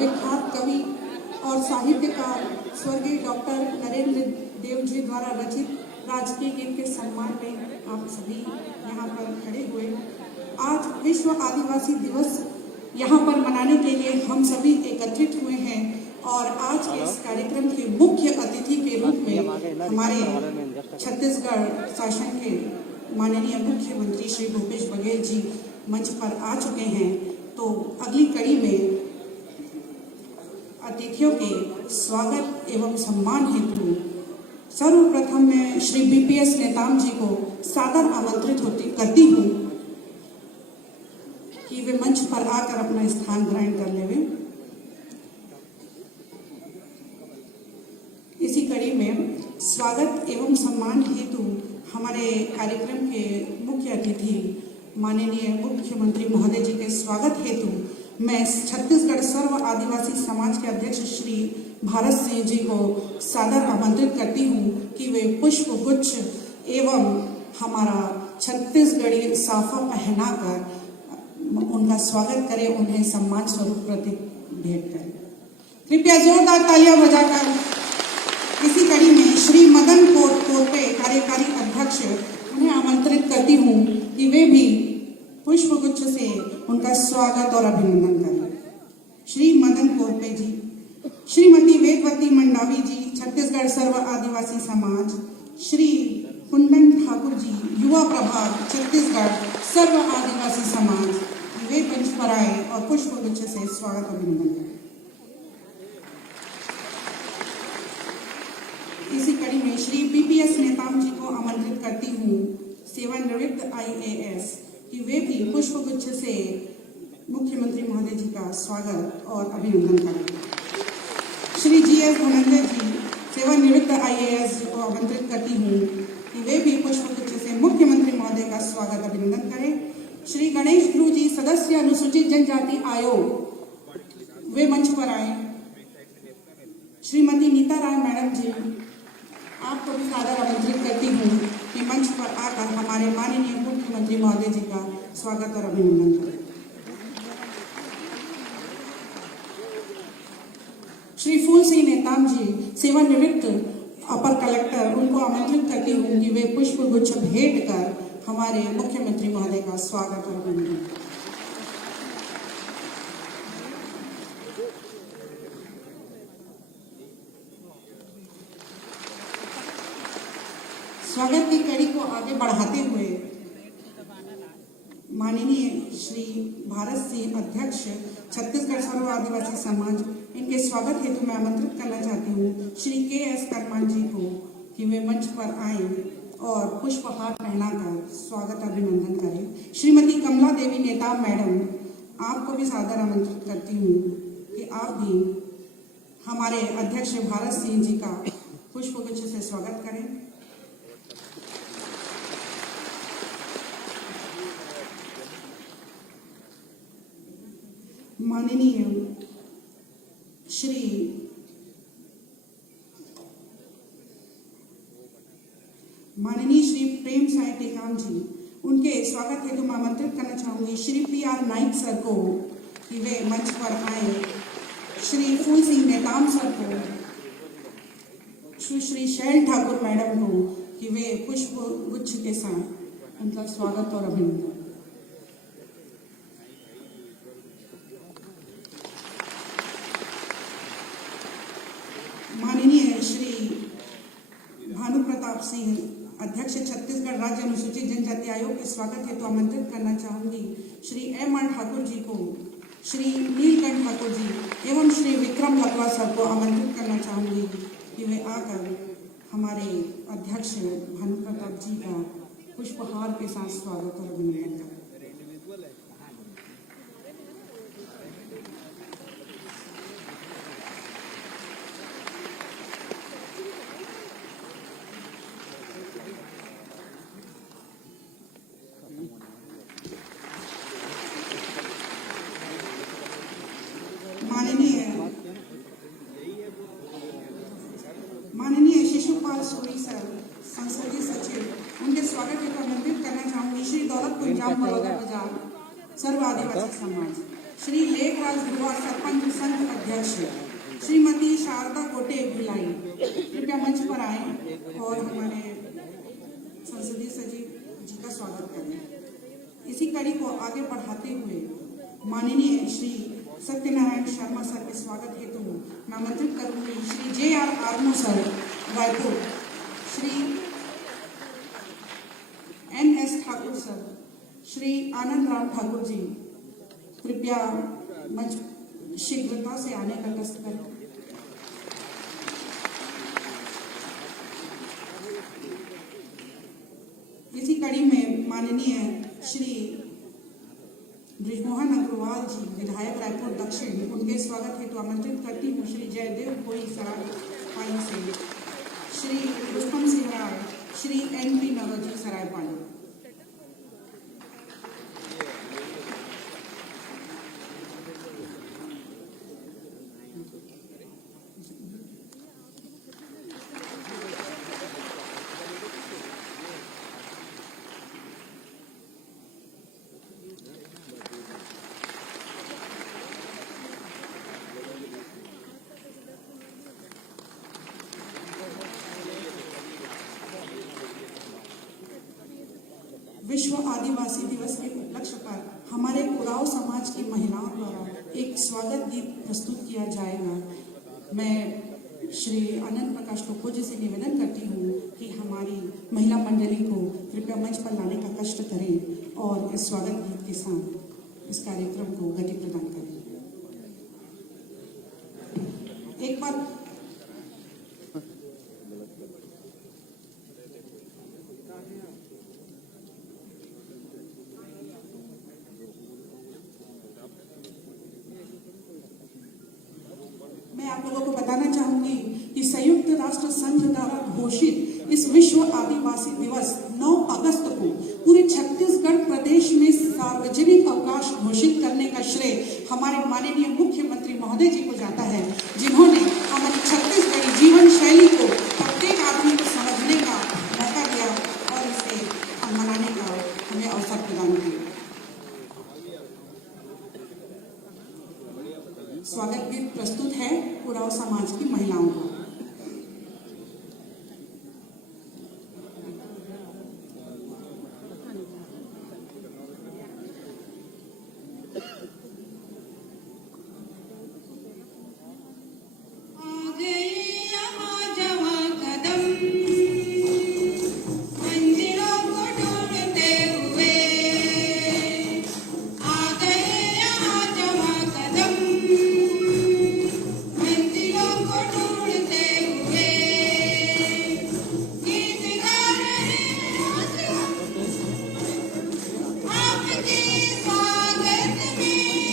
विख्यात कवि और साहित्यकार स्वर्गीय डॉक्टर नरेंद्र देव जी द्वारा रचित राजकीय गीत के सम्मान में आप सभी यहाँ पर खड़े हुए। आज विश्व आदिवासी दिवस यहाँ पर मनाने के लिए हम सभी एकत्रित हुए हैं और आज के इस कार्यक्रम के मुख्य अतिथि के रूप में हमारे छत्तीसगढ़ शासन के माननीय मुख्यमंत्री श्री भूपेश बघेल जी मंच पर आ चुके हैं। तो अगली कड़ी में अतिथियों के स्वागत एवं सम्मान हेतु सर्वप्रथम मैं श्री बीपीएस नेताम जी को सादर आमंत्रित करती हूँ कि वे मंच पर आकर अपना स्थान ग्रहण कर लेवे। इसी कड़ी में स्वागत एवं सम्मान हेतु हमारे कार्यक्रम के मुख्य अतिथि माननीय मुख्यमंत्री महोदय जी के स्वागत हेतु मैं छत्तीसगढ़ सर्व आदिवासी समाज के अध्यक्ष श्री भारत सिंह जी को सादर आमंत्रित करती हूँ कि वे पुष्प गुच्छ एवं हमारा छत्तीसगढ़ी साफा पहनाकर उनका स्वागत करें, उन्हें सम्मान स्वरूप प्रतीक भेंट करें। कृपया जोरदार तालियां बजाकर इसी कड़ी में श्री मदन कोरपे कार्यकारी अध्यक्ष उन्हें आमंत्रित करती हूँ कि वे भी पुष्प गुच्छ से उनका स्वागत और अभिनंदन करें। श्री मदन कोरपे जी, श्रीमती वेदवती मंडावी जी छत्तीसगढ़ सर्व आदिवासी समाज, श्री कुंदन ठाकुर जी युवा प्रभाग छत्तीसगढ़ सर्व आदिवासी समाज, वे मंच पर आए और पुष्प गुच्छ से स्वागत अभिनंदन करें। इसी कड़ी में श्री बीपीएस नेताम जी को आमंत्रित करती हूँ, सेवानिवृत्त IAS, कि वे भी पुष्प गुच्छ से मुख्यमंत्री महोदय जी का स्वागत और अभिनंदन करें। श्री GS धनंजय जी सेवानिवृत्त IAS को आमंत्रित करती हूँ कि वे भी पुष्प गुच्छ से मुख्यमंत्री महोदय का स्वागत अभिनंदन करें। श्री गणेश ध्रुव जी सदस्य अनुसूचित जनजाति आयोग, वे मंच पर आए। श्रीमती नीता राय मैडम जी, आपको भी सादर आमंत्रित करती हूँ कि मंच पर आकर हमारे माननीय मुख्यमंत्री महोदय जी का स्वागत और अभिनंदन करें। श्री फूल सिंह नेताम जी सेवानिवृत्त अपर कलेक्टर, उनको आमंत्रित करती हूँ कि वे पुष्प गुच्छ भेंट कर हमारे मुख्यमंत्री महोदय का स्वागत और अभिनंदन करें। स्वागत की कड़ी को आगे बढ़ाते हुए माननीय श्री भारत सिंह अध्यक्ष छत्तीसगढ़ सर्व आदिवासी समाज, इनके स्वागत हेतु मैं आमंत्रित करना चाहती हूँ श्री KS कर्मान जी को कि वे मंच पर आए और पुष्पहार पहनाकर स्वागत अभिनंदन करें। श्रीमती कमला देवी नेताम मैडम, आपको भी सादर आमंत्रित करती हूँ कि आप भी हमारे अध्यक्ष भारत सिंह जी का पुष्पगुच्छ से स्वागत करें। माननीय श्री प्रेम साई टेकाम जी, उनके स्वागत हेतु मैं आमंत्रित करना चाहूंगी श्री PR नाइक सर को कि वे मंच पर आए, श्री फूल सिंह नेताम सर को, श्री शैल ठाकुर मैडम को कि वे पुष्प गुच्छ के साथ उनका स्वागत और अभिनंदन। माननीय श्री भानु प्रताप सिंह, अध्यक्ष छत्तीसगढ़ राज्य अनुसूचित जनजाति आयोग के स्वागत हेतु आमंत्रित करना चाहूंगी श्री MR ठाकुर जी को, श्री नीलकंठ ठाकुर जी एवं श्री विक्रम लकवा सर को आमंत्रित करना चाहूंगी कि वे आकर हमारे अध्यक्ष भानु प्रताप जी का पुष्पहार के साथ स्वागत और अभिनंदन करें। माननीय शिशुपाल सोनी सर, संसदीय सचिव, उनके स्वागत हेतु आमंत्रित करना चाहूंगी श्री दौलत कुंजाम बड़ौदा बाजार सर्व आदिवासी समाज, श्री लेखराज ध्रुवा सरपंच संघ अध्यक्ष, श्रीमती शारदा कोटे भिलाई, कृपया मंच पर आए और हमारे संसदीय सचिव जी का स्वागत करें। इसी कड़ी को आगे बढ़ाते हुए माननीय श्री सत्यनारायण शर्मा सर के स्वागत हेतु मैं आमंत्रित करूंगी Shri JR Armo sir Raipur, Shri NS Thakur sir, Shri Anand Ram Thakur ji, कृपया मंच शीघ्रता से आने का कष्ट करें। इसी कड़ी में माननीय श्री ब्रिजमोहन अग्रवाल जी, विधायक रायपुर दक्षिण, उनके स्वागत हेतु आमंत्रित करती हूँ श्री जयदेव भोई सरायपाली से, श्री रुस्तम सिंह राय, श्री NP नवजी सरायपाली। विश्व आदिवासी दिवस के उपलक्ष्य पर हमारे उरांव समाज की महिलाओं द्वारा एक स्वागत गीत प्रस्तुत किया जाएगा। मैं श्री आनंद प्रकाश टोप्पो से निवेदन करती हूँ कि हमारी महिला मंडली को कृपया मंच पर लाने का कष्ट करें और इस स्वागत गीत के साथ इस कार्यक्रम को गति प्रदान करें। एक बार मैं आप लोगों को बताना चाहूंगी कि संयुक्त राष्ट्र संघ द्वारा घोषित इस विश्व आदिवासी दिवस 9 अगस्त को पूरे छत्तीसगढ़ प्रदेश में सार्वजनिक अवकाश घोषित करने का श्रेय हमारे माननीय मुख्यमंत्री महोदय जी को जाता है, जिन्होंने हमारी छत्तीसगढ़ी जीवन शैली को प्रत्येक आदमी को समझने का मौका दिया और इसे मनाने का हमें अवसर प्रदान किया। स्वागत गीत प्रस्तुत है उरांव समाज की महिलाओं को। स्वागत में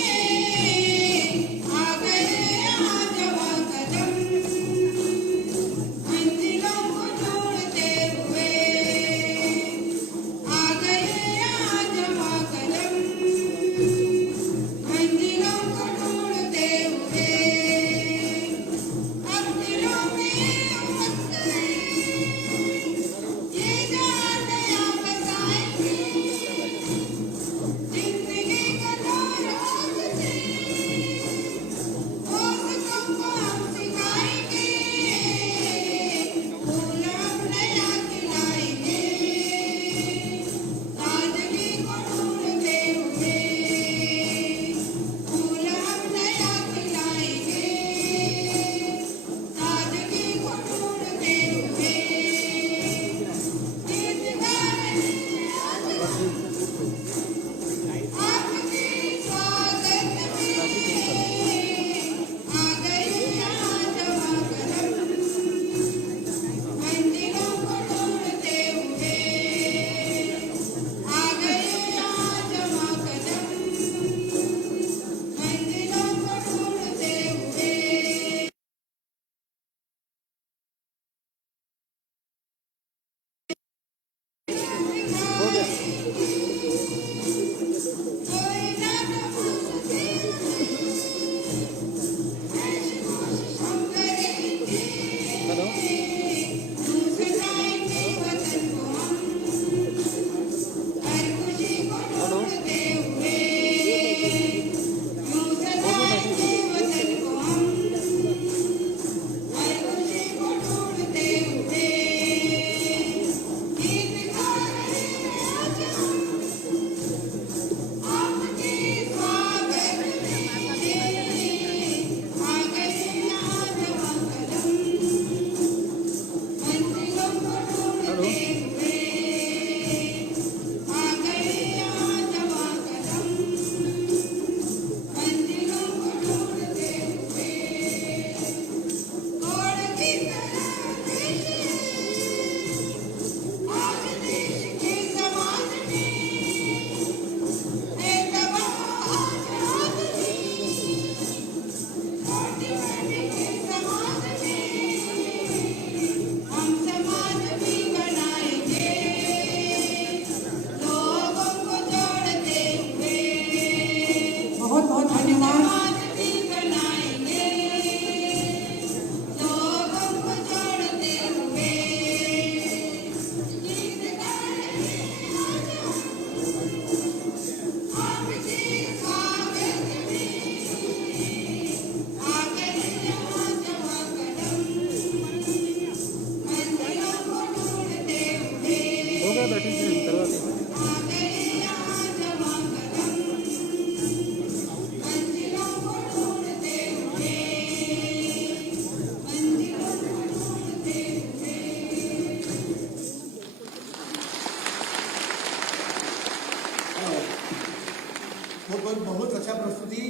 बहुत अच्छा प्रस्तुति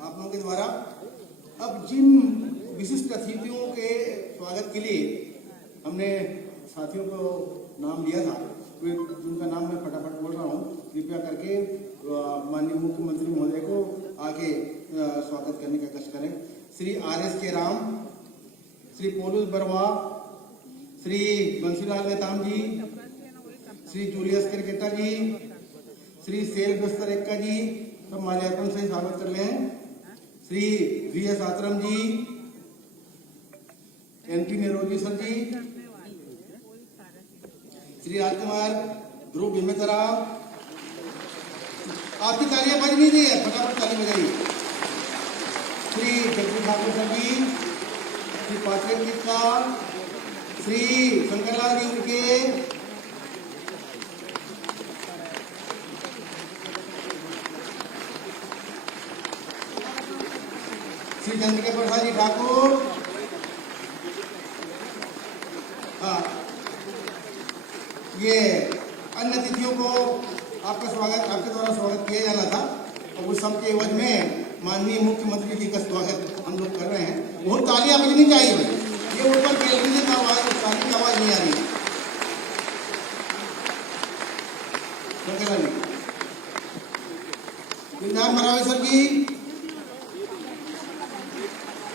आप लोगों के द्वारा। अब जिन विशिष्ट अतिथियों के स्वागत के लिए हमने साथियों को नाम दिया था, जिनका नाम मैं फटाफट बोल रहा हूँ, कृपया करके माननीय मुख्यमंत्री महोदय को आगे स्वागत करने का कष्ट करें। श्री RS के राम, श्री पोलूस बरवा, श्री बंसीलाल नेताम जी, श्री जूलियस क्रिकेटर जी, श्री सेल बस्तरेक्का जी, सब माल्यार्पण से स्वागत कर ले हैं। श्री VS आतरम जी, NP नेरोजी सर जी, श्री राजकुमार ध्रुव भीमेतरा, आपकी तालियां बज नहीं रही है, फटाफट ताली बजाइए। श्री जगदीश ठाकुर सर जी, श्री पात्रे का, श्री शंकरलाल जी उनके, श्री चंद्रिका प्रसाद जी ठाकुर, हाँ, ये अन्य अतिथियों को आपका स्वागत, आपके द्वारा स्वागत किया जाना था और उस सब के एवज में माननीय मुख्यमंत्री जी का स्वागत हम लोग कर रहे हैं। बहुत तालियां बजनी चाहिए भाई, ये ऊपर गैलरी का आवाज, ताली की आवाज नहीं आ रही। विधान मरावी सर जी,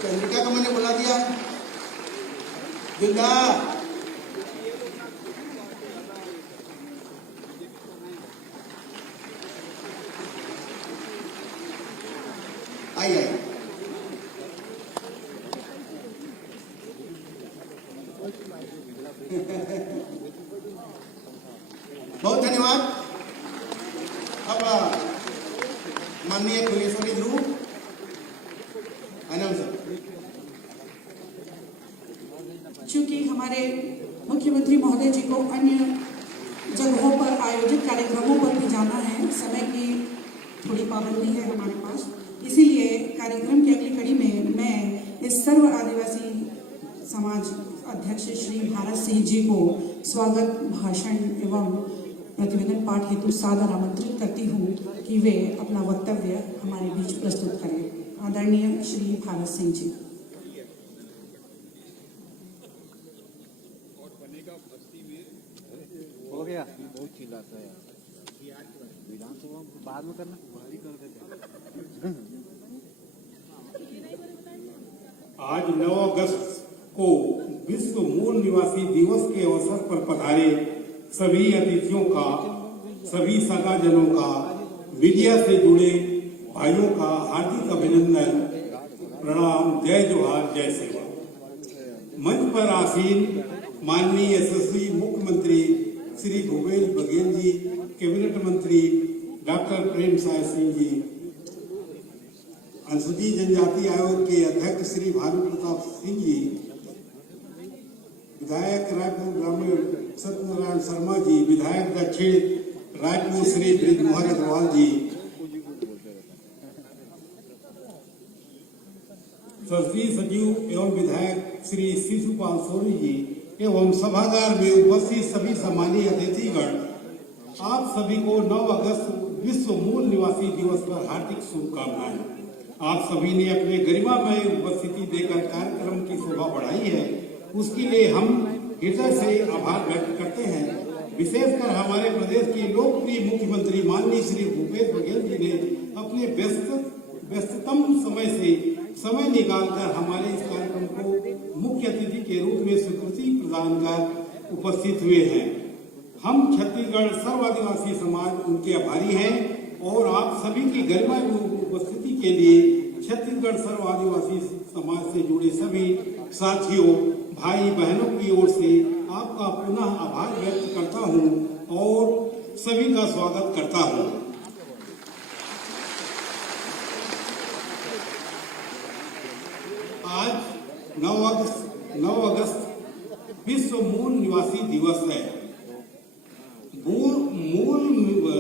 चंद्रिका को मैंने बुला दिया, जिंदा आई आई। बहुत धन्यवाद। अब माननीय फुलेश्वरी ध्रुव अनाउंसर। चूंकि हमारे मुख्यमंत्री महोदय जी को अन्य जगहों पर आयोजित कार्यक्रमों पर भी जाना है, समय की थोड़ी पाबंदी है हमारे पास, इसीलिए कार्यक्रम की अगली कड़ी में मैं इस सर्व आदिवासी समाज अध्यक्ष श्री भारत सिंह जी को स्वागत भाषण एवं प्रतिवेदन पाठ हेतु सादर आमंत्रित करती हूँ कि वे अपना वक्तव्य हमारे बीच प्रस्तुत करें। आदरणीय श्री भारत सिंह जी। हो गया, बहुत चिल्लाता है विधानसभा बाद में करना। आज 9 अगस्त को विश्व मूल निवासी दिवस के अवसर पर पधारे सभी अतिथियों का, सभी सगाजनों का, मीडिया से जुड़े भाइयों का हार्दिक अभिनंदन, प्रणाम, जय जोहार, जय सेवा। मंच पर आसीन माननीय यशस्वी मुख्यमंत्री श्री भूपेश बघेल जी, कैबिनेट मंत्री डॉक्टर प्रेम साय सिंह जी, अनुसूचित जनजाति आयोग के अध्यक्ष श्री भानु प्रताप सिंह जी, विधायक रायपुर ग्रामीण सत्यनारायण शर्मा जी, विधायक दक्षिण रायपुर श्री ब्रिजमोहन अग्रवाल जी, संसदीय सचिव एवं विधायक श्री शिशुपाल सोनी जी एवं सभागार में उपस्थित सभी सम्मानीय अतिथिगण, आप सभी को 9 अगस्त विश्व मूल निवासी दिवस पर हार्दिक शुभकामनाएं। आप सभी ने अपने गरिमामय उपस्थिति देकर कार्यक्रम की शोभा बढ़ाई है, उसके लिए हम हृदय से आभार व्यक्त करते हैं। विशेषकर हमारे प्रदेश के लोकप्रिय मुख्यमंत्री माननीय श्री भूपेश बघेल जी ने अपने व्यस्ततम समय से समय निकालकर हमारे इस कार्यक्रम को मुख्य अतिथि के रूप में स्वीकृति प्रदान कर उपस्थित हुए हैं। हम छत्तीसगढ़ सर्व आदिवासी समाज उनके आभारी हैं और आप सभी की गरिमामय उपस्थिति के लिए छत्तीसगढ़ सर्व आदिवासी समाज से जुड़े सभी साथियों, भाई बहनों की ओर से आपका पुनः आभार व्यक्त करता हूं और सभी का स्वागत करता हूं। आज 9 अगस्त विश्व मूल निवासी दिवस है। मूल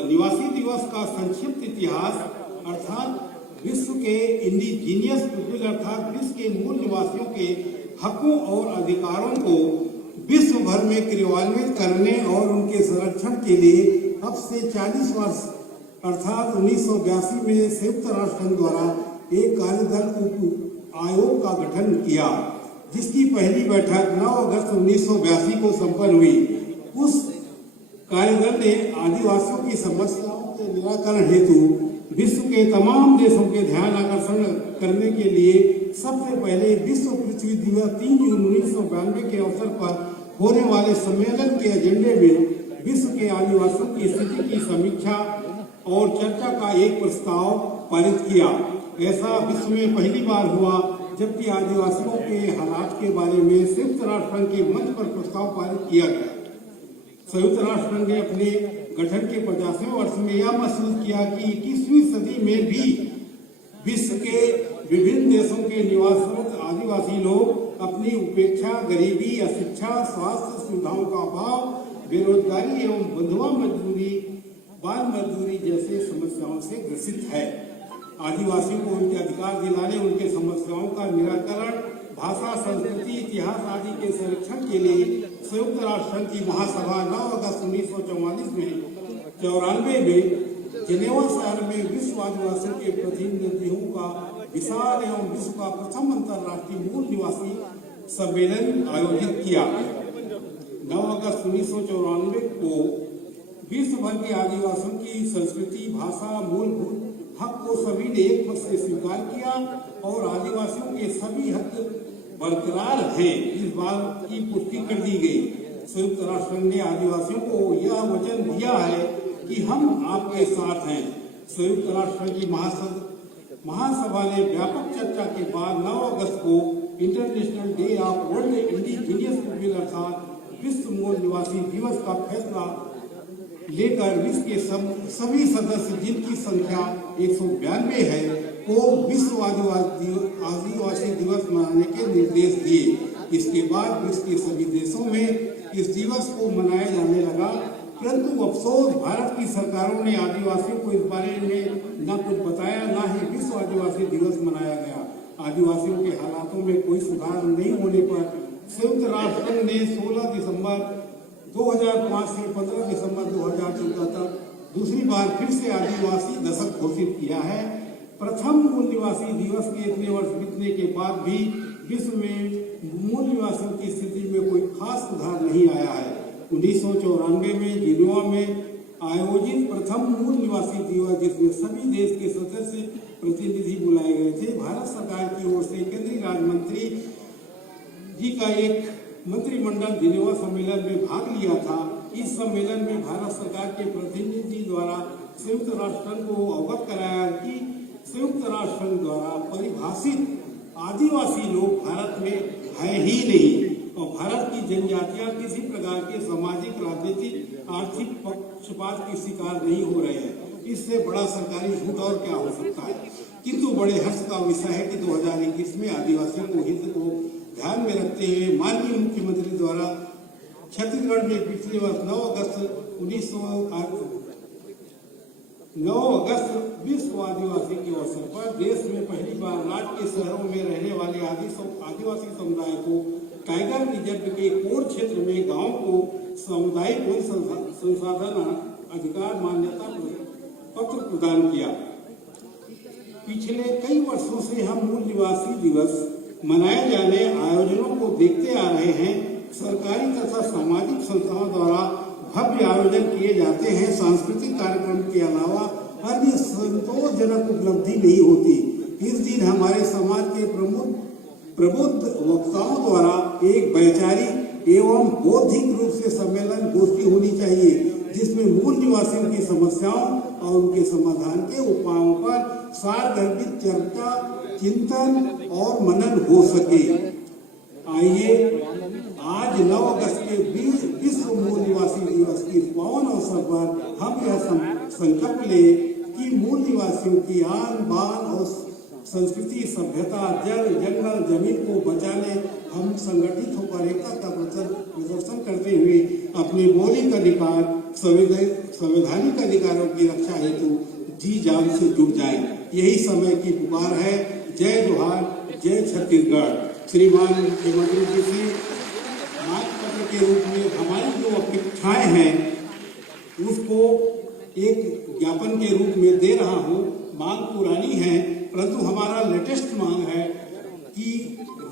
निवासी दिवस का संक्षिप्त इतिहास अर्थात विश्व के इंडिजीनियस पीपल अर्थात विश्व के मूल निवासियों के हकों और अधिकारों को विश्व भर में क्रियान्वित करने और उनके संरक्षण के लिए अब से 40 वर्ष अर्थात 1982 में संयुक्त राष्ट्र संघ द्वारा एक कार्यदल आयोग का गठन किया, जिसकी पहली बैठक 9 अगस्त 1982 को संपन्न हुई। उस कार्यदल ने आदिवासियों की समस्याओं के निराकरण हेतु विश्व के तमाम देशों के ध्यान आकर्षण करने के लिए सबसे पहले विश्व पृथ्वी दिवस 3 जून 1992 के अवसर पर होने वाले सम्मेलन के एजेंडे में विश्व के आदिवासियों की स्थिति की समीक्षा और चर्चा का एक प्रस्ताव पारित किया। ऐसा विश्व में पहली बार हुआ जबकि आदिवासियों के हालात के बारे में संयुक्त राष्ट्र संघ के मंच पर प्रस्ताव पारित किया गया। संयुक्त राष्ट्र संघ ने अपने गठन के 50वें वर्ष में यह महसूस किया कि 21वीं सदी में भी विश्व के विभिन्न देशों के निवासरत आदिवासी लोग अपनी उपेक्षा, गरीबी, अशिक्षा, स्वास्थ्य सुविधाओं का अभाव, बेरोजगारी एवं बंधुआ मजदूरी, बाल मजदूरी जैसे समस्याओं से ग्रसित है। आदिवासियों को उनके अधिकार दिलाने, उनके समस्याओं का निराकरण, भाषा, संस्कृति, इतिहास आदि के संरक्षण के लिए संयुक्त राष्ट्र संघ की महासभा 9 अगस्त 1994 में जिनेवा शहर में विश्व आदिवासियों के प्रतिनिधियों का विशाल एवं विश्व का प्रथम अंतर्राष्ट्रीय मूल निवासी सम्मेलन आयोजित किया। 9 अगस्त 1994 को विश्व भर के आदिवासियों की संस्कृति, भाषा, मूलभूत हक को सभी ने एक मत से स्वीकार किया और आदिवासियों के सभी हक बरकरार हैं, इस बात की पुष्टि कर दी गई। संयुक्त राष्ट्र ने आदिवासियों को यह वचन दिया है कि हम आपके साथ हैं। संयुक्त राष्ट्र की महासभा ने व्यापक चर्चा के बाद 9 अगस्त को international day of world indigenous people अर्थात विश्व मूल निवासी दिवस का फैसला लेकर विश्व के सभी सदस्य, जिनकी संख्या 192 है, को विश्व आदिवासी दिवस मनाने के निर्देश दिए। इसके बाद विश्व के सभी देशों में इस दिवस को मनाया जाने लगा, परंतु अफसोस भारत की सरकारों ने आदिवासियों को इस बारे में न कुछ बताया, न ही विश्व आदिवासी दिवस मनाया गया। आदिवासियों के हालातों में कोई सुधार नहीं होने पर संयुक्त राष्ट्र ने 16 दिसंबर 2005 से 15 दिसंबर 2014 तक दूसरी बार फिर से आदिवासी दशक घोषित किया है। प्रथम मूल निवासी दिवस के इतने वर्ष बीतने के बाद भी विश्व में मूल निवासियों की स्थिति में कोई खास सुधार नहीं आया है। 1994 में जिनेवा में आयोजित प्रथम मूल निवासी दिवस, जिसमें सभी देश के सदस्य प्रतिनिधि बुलाए गए थे, भारत सरकार की ओर से केंद्रीय राज्य मंत्री जी का एक मंत्रिमंडल जिनेवा सम्मेलन में भाग लिया था। इस सम्मेलन में भारत सरकार के प्रतिनिधि द्वारा संयुक्त राष्ट्र को अवगत कराया कि संयुक्त राष्ट्र द्वारा परिभाषित आदिवासी लोग भारत में है ही नहीं और भारत की जनजातियां किसी प्रकार के सामाजिक, राजनीतिक, आर्थिक पक्षपात की शिकार नहीं हो रहे हैं। इससे बड़ा सरकारी झूठ और क्या हो सकता है। किंतु बड़े हर्ष का विषय है कि 2021 में आदिवासियों को हित को ध्यान में रखते हुए माननीय मुख्यमंत्री द्वारा छत्तीसगढ़ में पिछले वर्ष 9 अगस्त विश्व आदिवासी के अवसर पर देश में पहली बार राज्य के शहरों में रहने वाले आदिवासी समुदाय को टाइगर रिजर्व के कोर क्षेत्र में गांव को सामुदायिक वन संसाधन अधिकार मान्यता पत्र प्रदान किया। पिछले कई वर्षों से हम मूल निवासी दिवस मनाए जाने आयोजनों को देखते आ रहे हैं। सरकारी तथा सामाजिक संस्थाओं द्वारा भव्य आयोजन किए जाते हैं। सांस्कृतिक कार्यक्रम के अलावा अन्य संतोषजनक उपलब्धि नहीं होती। इस दिन हमारे समाज के प्रबुद्ध वक्ताओं द्वारा एक वैचारिक एवं बौद्धिक रूप से सम्मेलन गोष्ठी होनी चाहिए, जिसमें मूल निवासियों की समस्याओं और उनके समाधान के उपायों पर सारगर्भित चर्चा, चिंतन और मनन हो सके। आइए आज 9 अगस्त के विश्व मूल निवासी दिवस की पावन अवसर पर हम यह संकल्प ले कि मूल निवासियों की आन बान और संस्कृति, सभ्यता, जल, जंगल, जमीन को बचाने हम संगठित होकर एकता का प्रदर्शन करते हुए अपने मौलिक अधिकार, संवैधानिक अधिकारों की रक्षा हेतु जी जान से जुड़ जाए। यही समय की पुकार है। जय जोहार, जय छत्तीसगढ़। श्रीमान मुख्यमंत्री जी से मार्ग पत्र के रूप में हमारी जो अपेक्षाएं हैं उसको एक ज्ञापन के रूप में दे रहा हूं। मांग पुरानी है, परंतु हमारा लेटेस्ट मांग है कि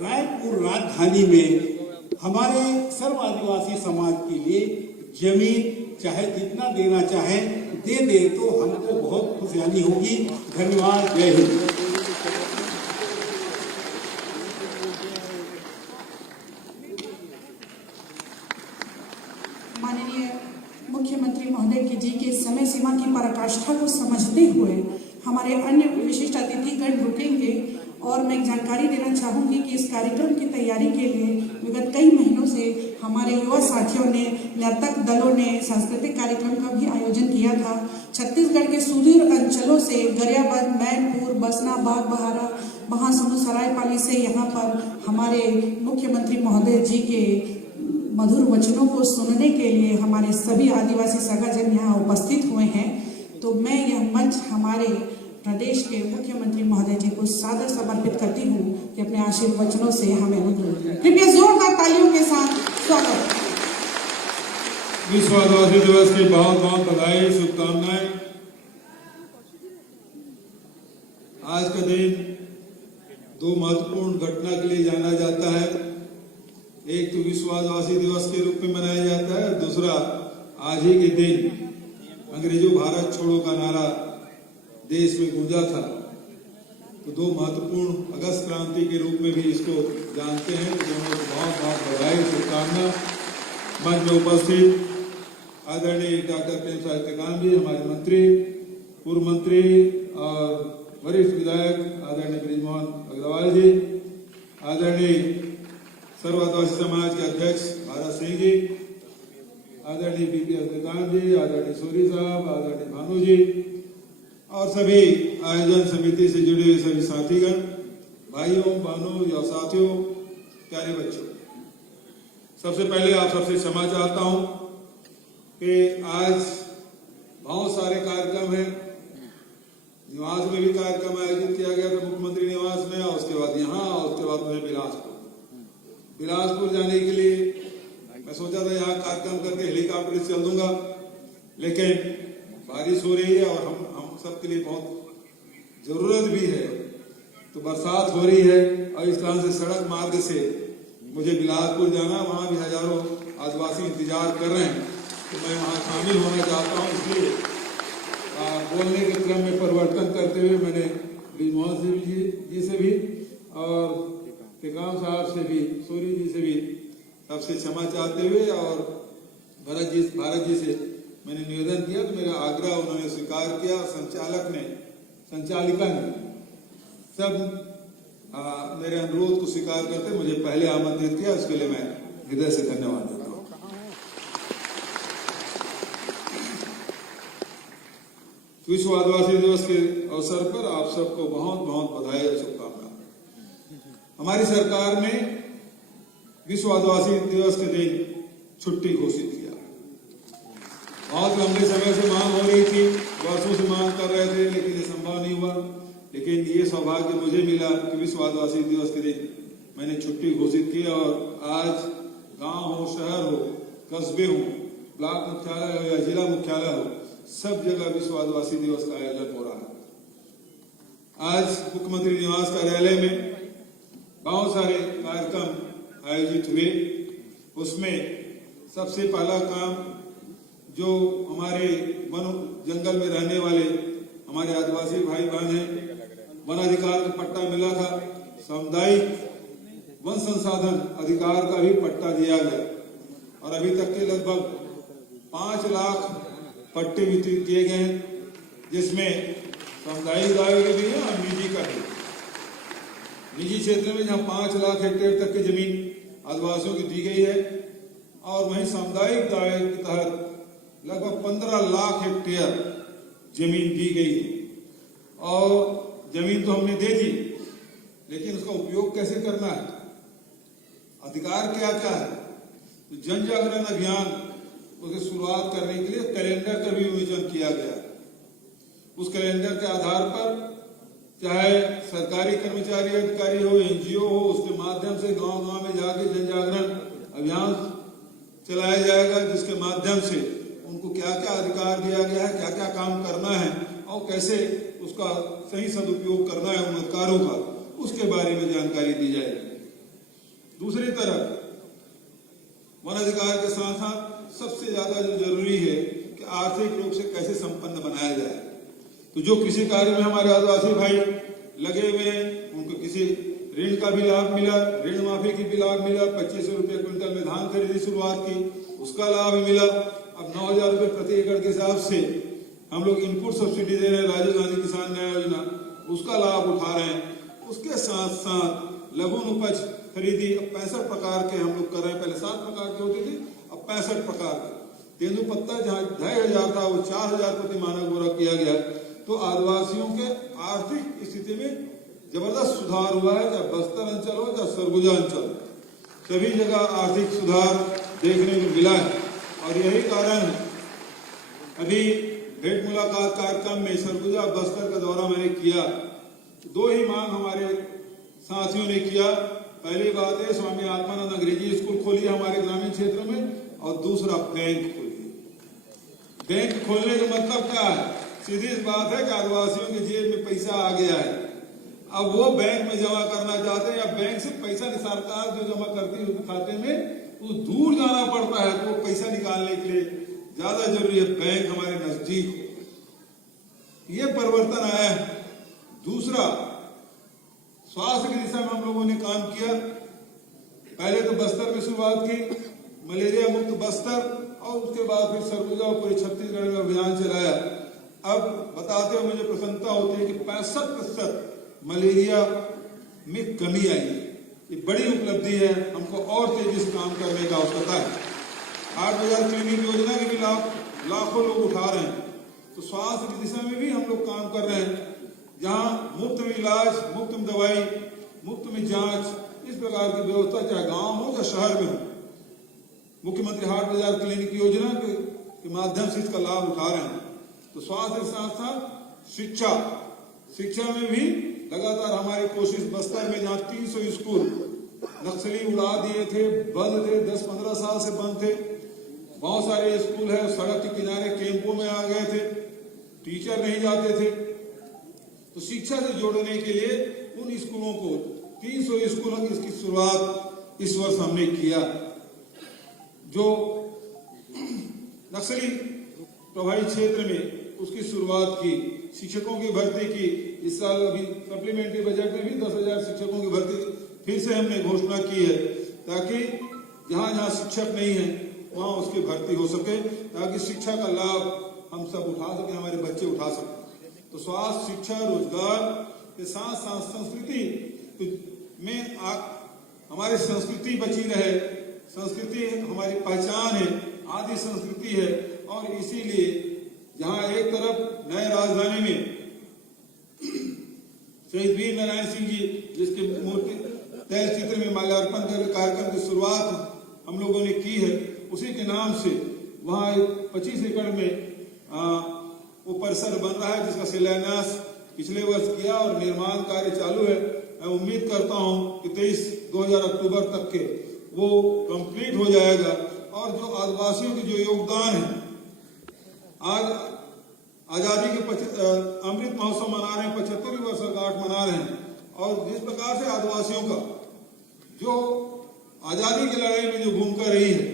रायपुर राजधानी में हमारे सर्व आदिवासी समाज के लिए जमीन चाहे जितना देना चाहे दे तो हमको बहुत खुशहाली होगी। धन्यवाद। जय हिंद। माननीय मुख्यमंत्री महोदय की जी के समय सीमा की पराकाष्ठा को समझते हुए हमारे अन्य विशिष्ट अतिथिगण रुकेंगे और मैं जानकारी देना चाहूंगी कि इस कार्यक्रम की तैयारी के लिए विगत कई महीनों से हमारे युवा साथियों ने, नर्तक दलों ने सांस्कृतिक कार्यक्रम का भी आयोजन किया था। छत्तीसगढ़ के सुदूर अंचलों से गरियाबंद, मैनपुर, बसना, बागबाहरा, महासमुंद, सरायपाली से यहाँ पर हमारे मुख्यमंत्री महोदय जी के मधुर वचनों को सुनने के लिए हमारे सभी आदिवासी सगाजन यहाँ उपस्थित हुए हैं। तो मैं यह मंच हमारे प्रदेश के मुख्यमंत्री महोदय जी को सादर समर्पित करती हूँ कि अपने आशीर्वाद वचनों से हमें अनुग्रह करें। कृपया जोरदार तालियों के साथ स्वागत। विश्व आदिवासी दिवस की बहुत बहुत बधाई, शुभकामनाएं। आज का दिन दो महत्वपूर्ण घटना के लिए जाना जाता है। एक तो विश्व आदिवासी दिवस के रूप में मनाया जाता है, दूसरा आज ही के दिन अंग्रेजों भारत छोड़ो का नारा देश में गूंजा था। तो दो महत्वपूर्ण अगस्त क्रांति के रूप में भी इसको जानते हैं। दोनों को बहुत बहुत बधाई, शुभकामना। मंच में उपस्थित आदरणीय डॉक्टर प्रेम साय टेकाम जी, हमारे मंत्री, पूर्व मंत्री और वरिष्ठ विधायक आदरणीय ब्रिजमोहन अग्रवाल जी, आदरणीय सर्व आदिवासी समाज के अध्यक्ष भारत सिंह जी, आदरणीय बीपी अग्रकांत जी, आदरणीय सूरी साहब, आदरणीय भानु जी और सभी आयोजन समिति से जुड़े हुए सभी साथीगण, भाइयों बहनों या साथियों, प्यारे बच्चों, सबसे पहले आप सबसे क्षमा चाहता हूं कि आज बहुत सारे कार्यक्रम हैं। निवास में भी कार्यक्रम आयोजित किया गया था, मुख्यमंत्री निवास में, और उसके बाद यहाँ, और उसके बाद मुझे बिलासपुर जाने के लिए मैं सोचा था यहाँ कार्यक्रम करके हेलीकॉप्टर से चल दूंगा, लेकिन बारिश हो रही है और हम सबके लिए बहुत जरूरत भी है। तो बरसात हो रही है और इस तरह से सड़क मार्ग से मुझे बिलासपुर जाना, वहाँ भी हजारों आदिवासी इंतजार कर रहे हैं। तो मैं वहाँ शामिल होना चाहता हूँ, इसलिए बोलने के क्रम में परिवर्तन करते हुए मैंने ब्रिजमोहन जी से भी और टेकाम साहब से भी, सूरी जी से भी सबसे क्षमा चाहते हुए और भारत जी से मैंने निवेदन किया। तो मेरा आग्रह उन्होंने स्वीकार किया। संचालिका ने सब मेरे अनुरोध को स्वीकार करते मुझे पहले आमंत्रित किया, उसके लिए मैं हृदय से धन्यवाद देता हूँ। विश्व आदिवासी दिवस के अवसर पर आप सबको बहुत बहुत बधाई और शुभकामनाएं। हमारी सरकार ने विश्व आदिवासी दिवस के दिन छुट्टी घोषित किया। बहुत लंबे समय से मांग हो रही थी, वर्षों से मांग कर रहे थे, लेकिन ये संभव नहीं हुआ। लेकिन ये सौभाग्य मुझे मिला कि विश्व आदिवासी दिवस के दिन मैंने छुट्टी घोषित की और आज गांव हो, शहर हो, कस्बे हो, ब्लॉक मुख्यालय हो या जिला मुख्यालय हो, सब जगह विश्व आदिवासी दिवस का आयोजन हो रहा है। आज मुख्यमंत्री निवास कार्यालय में बहुत सारे कार्यक्रम आयोजित हुए। उसमें सबसे पहला काम जो हमारे वन जंगल में रहने वाले हमारे आदिवासी भाई बहन हैं, वन अधिकार का पट्टा मिला था, सामुदायिक वन संसाधन अधिकार का भी पट्टा दिया गया और अभी तक के लगभग 5 लाख पट्टे वितरित किए गए हैं, जिसमें सामुदायिक दावे के भी है और निजी का भी। निजी क्षेत्र में जहां 5 लाख हेक्टेयर तक की जमीन आदिवासियों की दी गई है और वहीं सामुदायिक दावे के तहत लगभग 15 लाख हेक्टेयर जमीन दी गई है। और जमीन तो हमने दे दी, लेकिन उसका उपयोग कैसे करना है, अधिकार क्या क्या है, तो जन जागरण अभियान उसकी शुरुआत करने के लिए कैलेंडर का भी विमोचन किया गया। उस कैलेंडर के आधार पर चाहे सरकारी कर्मचारी अधिकारी हो, एनजीओ हो, उसके माध्यम से गांव गांव में जाके जन जागरण अभियान चलाया जाएगा, जिसके माध्यम से उन उनको क्या क्या अधिकार दिया गया है, क्या क्या काम करना है और कैसे उसका सही सदुपयोग करना है उन अधिकारों का, उसके बारे में जानकारी दी जाएगी। दूसरी तरफ वन अधिकार के साथ साथ सबसे ज्यादा जो जरूरी है कि आर्थिक रूप से कैसे संपन्न बनाया जाए। तो जो किसी कार्य में हमारे आदिवासी भाई लगे हुए हैं, उनको किसी ऋण का भी लाभ मिला, ऋण माफी की भी लाभ मिला, 2500 रुपये क्विंटल में धान खरीदी शुरुआत की, उसका लाभ मिला। अब 9000 रुपये प्रति एकड़ के हिसाब से हम लोग इनपुट सब्सिडी दे रहे हैं, राजीव गांधी किसान न्याय योजना, उसका लाभ उठा रहे हैं। उसके साथ साथ लघु उपज खरीदी अब 65 प्रकार के हम लोग कर रहे हैं। पहले 7 प्रकार के होते थे, अब 65 प्रकार के। तेंदुपत्ता जहाँ 2500 था वो 4000 प्रति मानक बोरा किया गया। तो आदिवासियों के आर्थिक स्थिति में जबरदस्त सुधार हुआ है, चाहे बस्तर अंचल हो चाहे सरगुजा अंचल, सभी जगह आर्थिक सुधार देखने को मिला है। और यही कारण है अभी भेंट मुलाकात कार्यक्रम में सरगुजा बस्तर का दौरा मैंने किया। 2 ही मांग हमारे साथियों ने किया। पहली बात है स्वामी आत्मानंद अंग्रेजी स्कूल खोलिए हमारे ग्रामीण क्षेत्र में, और दूसरा बैंक खोलिए। बैंक खोलने का मतलब क्या है? सीधी बात है कि आदिवासियों के जेब में पैसा आ गया है, अब वो बैंक में जमा करना चाहते हैं या बैंक से पैसा सरकार जो जमा करती है खाते में, वो दूर जाना पड़ता है। तो पैसा निकालने के लिए ज्यादा जरूरी है बैंक हमारे नजदीक हो। ये परिवर्तन आया है। दूसरा, स्वास्थ्य की दिशा में हम लोगों ने काम किया। पहले तो बस्तर में शुरुआत की, मलेरिया मुक्त बस्तर, और उसके बाद फिर सरगुजा और पूरे छत्तीसगढ़ में अभियान चलाया। अब बताते हुए मुझे प्रसन्नता होती है कि 65% मलेरिया में कमी आई है। ये बड़ी उपलब्धि है, हमको और तेजी से काम करने का आवश्यकता है। 8000 क्लिनिक योजना के भी लाखों लोग उठा रहे हैं। तो स्वास्थ्य की दिशा में भी हम लोग काम कर रहे हैं, जहां मुफ्त में इलाज, मुफ्त में दवाई, मुफ्त में जांच, इस प्रकार की व्यवस्था चाहे गांव हो या शहर में हो। मुख्यमंत्री 8000 क्लिनिक योजना के माध्यम से इसका लाभ उठा रहे हैं। तो स्वास्थ्य के साथ साथ शिक्षा में भी लगातार हमारी कोशिश। बस्तर में जहाँ 300 स्कूल नक्सली उड़ा दिए थे, बंद थे, 10-15 साल से बंद थे। बहुत सारे स्कूल है सड़क के किनारे कैंपों में आ गए थे, टीचर नहीं जाते थे। तो शिक्षा से जोड़ने के लिए उन स्कूलों को 300 स्कूलों की इसकी शुरुआत इस वर्ष हमने किया। जो नक्सली प्रभावित क्षेत्र में उसकी शुरुआत की, शिक्षकों की भर्ती की। इस साल अभी सप्लीमेंट्री बजट में भी 10,000 शिक्षकों की भर्ती फिर से हमने घोषणा की है, ताकि जहां जहां शिक्षक नहीं है वहां उसकी भर्ती हो सके, ताकि शिक्षा का लाभ हम सब उठा सके, हमारे बच्चे उठा सके। तो स्वास्थ्य, शिक्षा, रोजगार के साथ साथ संस्कृति में हमारी संस्कृति बची रहे। संस्कृति हमारी पहचान है, आदि संस्कृति है। और इसीलिए जहां एक तरफ नए राजधानी में शहीद वीर नारायण सिंह जी जिसके मूर्ति तैल चित्र में माल्यार्पण कर कार्यक्रम की शुरुआत हम लोगों ने की है, उसी के नाम से वहां 25 एकड़ में वो परिसर बन रहा है, जिसका शिलान्यास पिछले वर्ष किया और निर्माण कार्य चालू है। मैं उम्मीद करता हूं कि 23 अक्टूबर तक के वो कंप्लीट हो जाएगा। और जो आदिवासियों के जो योगदान है, आज आजादी के अमृत महोत्सव मना रहे हैं, 75वीं वर्षगांठ मना रहे हैं। और जिस प्रकार से आदिवासियों का जो आजादी की लड़ाई में जो भूमिका रही है,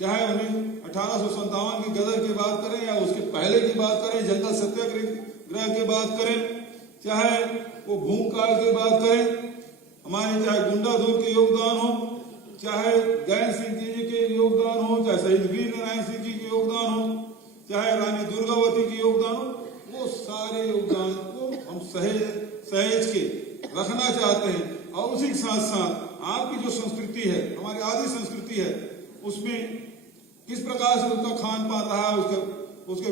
चाहे उन्हें 1857 की गदर की बात करें या उसके पहले की बात करें, जंगल सत्याग्रह की बात करें, चाहे वो भूमकाल की बात करें, हमारे चाहे गुंडाधुर के योगदान हो, चाहे गैन सिंह जी के योगदान हो, चाहे शहीद वीर नारायण सिंह जी के योगदान हो, चाहे रानी दुर्गावती के योगदान हो, वो सारे योगदान को हम सहेज के रखना चाहते हैं। और उसी के साथ साथ आपकी जो संस्कृति है, हमारी आदि संस्कृति है, उसमें किस प्रकार से उसका खान पान रहा, उसके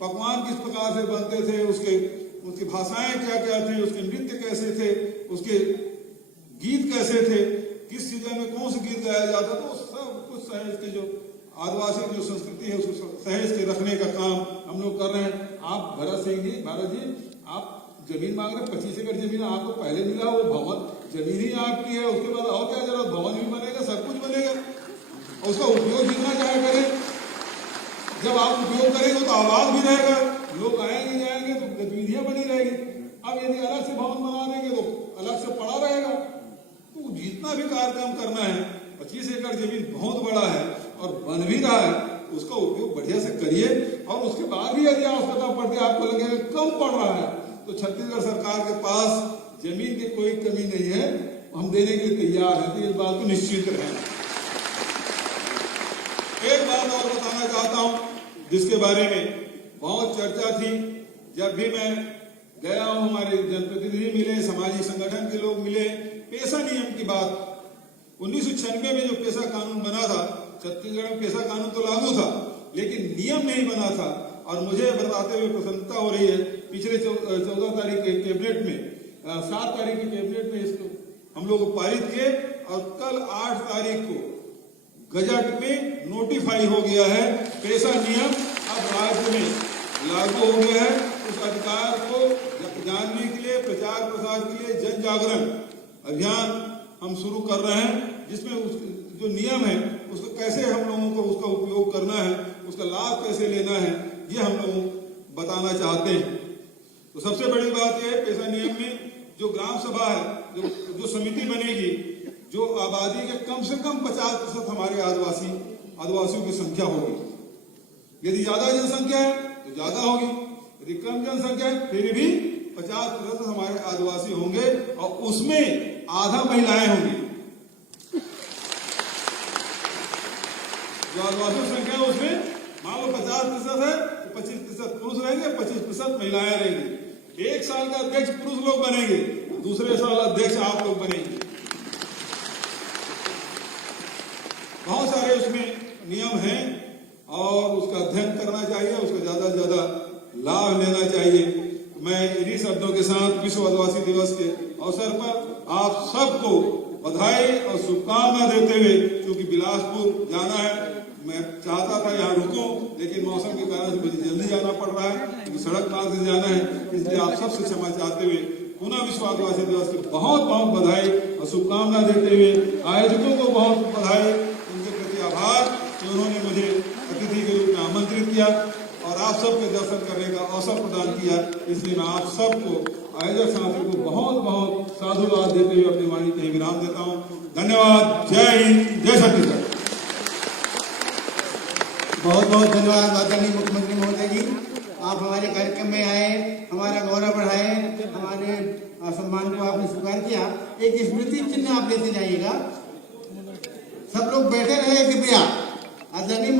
पकवान किस प्रकार से बनते थे, उसकी भाषाएं क्या क्या थी, उसके नृत्य कैसे थे, उसके गीत कैसे थे, किस सीजन में कौन सा गीत गाया जाता था, तो सब कुछ सहेज के जो आदिवासी की जो संस्कृति है उसको सहेज के रखने का काम हम लोग कर रहे हैं। आप भारत जी आप जमीन मांग रहे, 25 एकड़ जमीन आपको पहले मिला, वो भवन जमीन ही आपकी है, उसके बाद और क्या जरूरत, भवन भी बनेगा, सब कुछ बनेगा, उसका उपयोग जितना चाहे करें। जब आप उपयोग करेंगे तो आवाज भी रहेगा, लोग आएंगे जाएंगे तो गतिविधियां बनी रहेगी। अब यदि अलग से भवन बना देंगे तो अलग से पड़ा रहेगा। तो जितना भी कार्यक्रम करना है, 25 एकड़ जमीन बहुत बड़ा है और बन भी रहा है, उसका उपयोग बढ़िया से करिए। और उसके बाद भी यदि आवश्यकता पड़ती है, आपको लगेगा कम पड़ रहा है, तो छत्तीसगढ़ सरकार के पास जमीन की कोई कमी नहीं है, हम देने के लिए तैयार हैं, तो इस बात को निश्चित रहें। एक बात और बताना चाहता हूं, जिसके बारे में बहुत चर्चा थी। जब भी मैं गया हूं, हमारे जनप्रतिनिधि मिले, सामाजिक संगठन के लोग मिले, पेशा नियम की बात। 1996 में जो पेशा कानून बना था, छत्तीसगढ़ में पेशा कानून तो लागू था, लेकिन नियम नहीं बना था। और मुझे बताते हुए प्रसन्नता हो रही है, पिछले 14 तारीख के कैबिनेट में, 7 तारीख के कैबिनेट में इसको हम लोग पारित किए और कल 8 तारीख को गजट में नोटिफाई हो गया है। पेशा नियम अब राज्य में लागू हो गया है। उस अधिकार को जानने के लिए, प्रचार प्रसार के लिए जन जागरण अभियान हम शुरू कर रहे हैं, जिसमें जो नियम है उसको कैसे हम लोगों को उसका उपयोग करना है, उसका लाभ कैसे लेना है, ये हम लोग बताना चाहते हैं। तो सबसे बड़ी बात यह है, पेशा नियम में जो ग्राम सभा है, जो समिति बनेगी, जो आबादी के कम से कम 50% हमारे आदिवासियों की संख्या होगी। यदि ज्यादा जनसंख्या है तो ज्यादा होगी, यदि कम जनसंख्या है फिर भी 50% हमारे आदिवासी होंगे और उसमें आधा महिलाएं होंगी। जो आदिवासी संख्या है उसमें मान लो 50% है तो 25% पुरुष रहेंगे, 25% महिलाएं रहेंगी। एक साल का अध्यक्ष पुरुष लोग बनेंगे, दूसरे साल अध्यक्ष आप लोग बनेंगे। बहुत सारे उसमें नियम हैं और उसका अध्ययन करना चाहिए, उसका ज्यादा से ज्यादा लाभ लेना चाहिए। मैं इन्हीं शब्दों के साथ विश्व आदिवासी दिवस के अवसर पर आप सबको बधाई और शुभकामना देते हुए, क्योंकि बिलासपुर जाना है, मैं चाहता था यहाँ रुकूं, लेकिन मौसम के कारण मुझे जल्दी जाना पड़ रहा है, क्योंकि सड़क मार्ग से जाना है। इसलिए आप सबसे क्षमा चाहते हुए पुनः विश्व आदिवासी दिवस की बहुत बहुत बधाई और शुभकामना देते हुए आयोजकों को बहुत बधाई, उनके प्रति आभार कि उन्होंने मुझे अतिथि के रूप में आमंत्रित किया और आप सबके दर्शन करने का अवसर प्रदान किया। इसलिए मैं आप सबको, आयोजक साथियों को बहुत बहुत साधुवाद देते हुए अपनी वाणी के विराम देता हूँ। धन्यवाद। जय हिंद, जय छत्तीसगढ़। बहुत बहुत धन्यवाद आदरणीय मुख्यमंत्री महोदय जी, आप हमारे कार्यक्रम में आए, हमारा गौरव बढ़ाए, हमारे सम्मान को आपने स्वीकार किया। एक स्मृति चिन्ह आप लेते जाइएगा। सब लोग बैठे रहे कृपया। आदरणीय